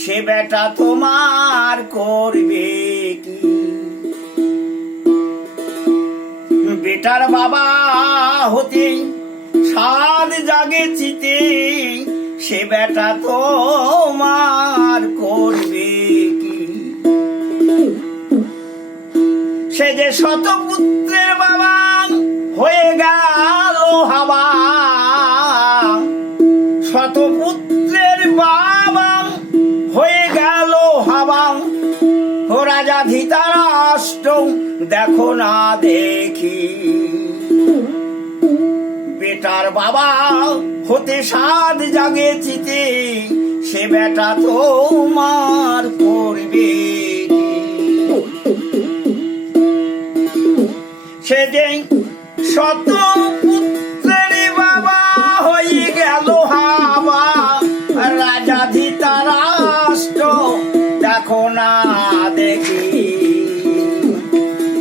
সে বেটা তোমার করবে কি? বেটার বাবা হতে সাদ জাগে চিতে, সে বেটা তোমার করবে কি? সে যে শত পুত্রের বাবা হয়ে গেল হাবা, শত পুত্রের বাবা হয়ে গেল হাবা। ও রাজা ধৃতরাষ্ট্র দেখো না দেখি, বেটার বাবা হতে সাদ জাগে চিতে, সে বেটা তোমার করবে কি? সে যে শত পুত্রের বাবা হয়ে গেল হাবা, রাজা ধৃতরাষ্ট্র দেখো না দেখি,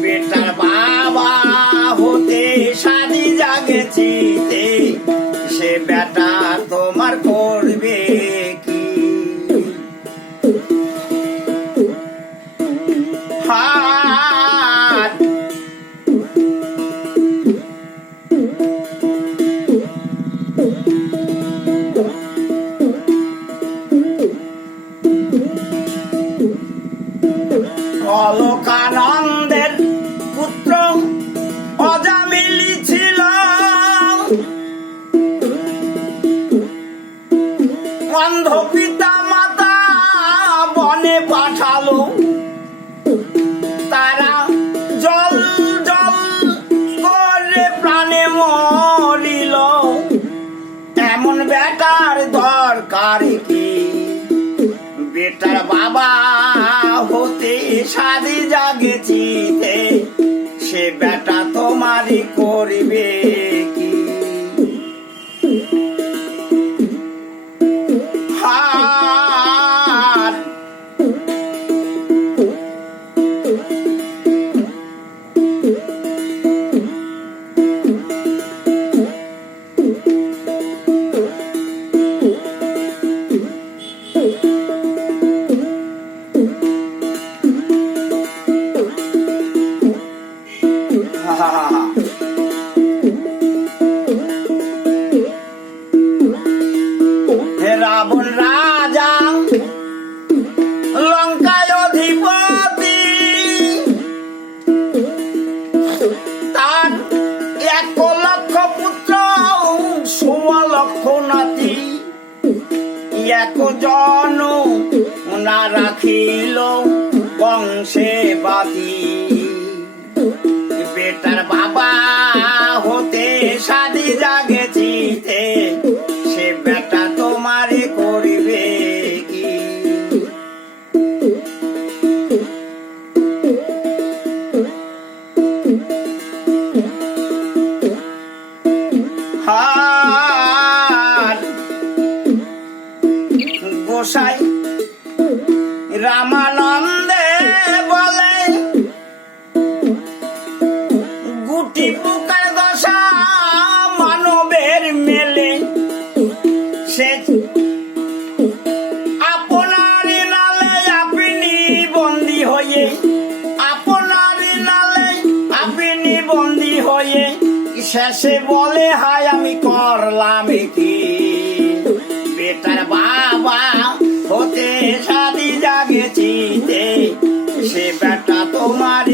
বেটার বাবা হতে সাদি জাগে চিতে, সে বেটা তোমার করবে কি? হাত অলকানন্দের পুত্র অজামিলি ছিল, অন্ধ পিতা মাতা বনে পাঠালো, তারা জল জল করে প্রাণে মরিল। এমন বেটার দরকার কি? বেটার বাবা হতে সাদি জাগে চিতে, সে বেটা তোমারই করবে কি? হার রাবণ রাজা লঙ্কায় অধিপতি, তার 1,00,000 পুত্র 1,00,000 নাতি, একজন না রাখিল বংশে বাতি। বেটার বাবা হতে সাদি জাগে চিতে, সে বেটা তোমারে করবে কি? হার গোসাই রামানন্দে বলে, গুটি পোকার দশা মানবের মেলে, সে আপনার নালে আপনি বন্দী হয়ে, আপনার নালে আপনি বন্দী হয়ে, শেষে বলে হায় আমি করলাম কি? বেটার বাবা হতে সাদি জাগে চিতে, সে বেটা তোমার